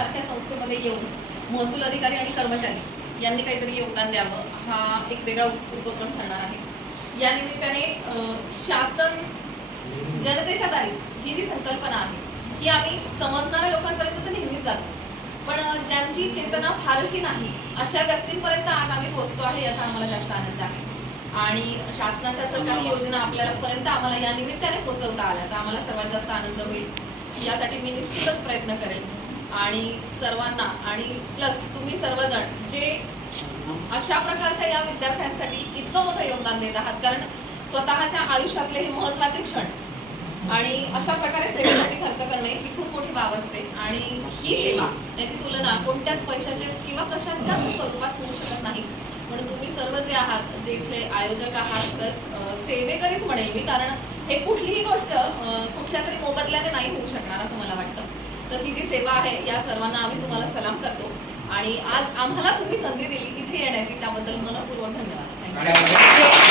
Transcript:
सारख्या संस्थेमध्ये येऊन महसूल अधिकारी आणि कर्मचारी यांनी काहीतरी योगदान द्यावं हा एक वेगळा उपक्रम ठरणार आहे. या निमित्ताने शासन जनतेच्या दारी ही जी संकल्पना आहे ही आम्ही समजणाऱ्या लोकांपर्यंत तर नेहमीच जातो. पण ज्यांची चेतना फारशी नाही अशा व्यक्तींपर्यंत आज आम्ही पोहोचतो आहे याचा आम्हाला जास्त आनंद आहे. आणि शासनाच्या जर काही योजना आपल्याला पर्यंत आम्हाला या निमित्ताने पोहोचवता आल्या तर आम्हाला सर्वात जास्त आनंद होईल. यासाठी मी निश्चितच प्रयत्न करेन. आणि सर्वांना आणि प्लस तुम्ही सर्वजण जे अशा प्रकारच्या या विद्यार्थ्यांसाठी इतकं मोठं योगदान देत आहात. कारण स्वतःच्या आयुष्यातले हे महत्त्वाचे क्षण आणि अशा प्रकारे सेवेसाठी खर्च करणे ही खूप मोठी बाब असते. आणि ही सेवा याची तुलना कोणत्याच पैशाच्या किंवा कशाच्याच स्वरूपात होऊ शकत नाही. म्हणून तुम्ही सर्व जे आहात जे इथले आयोजक आहात प्लस सेवेकरीच म्हणेल मी कारण हे कुठलीही गोष्ट कुठल्या तरी मोबदल्याने नाही होऊ शकणार असं मला वाटतं तर ही जी सेवा आहे या सर्वांना आम्ही तुम्हाला सलाम करतो. आणि आज आम्हाला तुम्ही संधी दिली इथे येण्याची. त्याबद्दल मनपूर्वक धन्यवाद.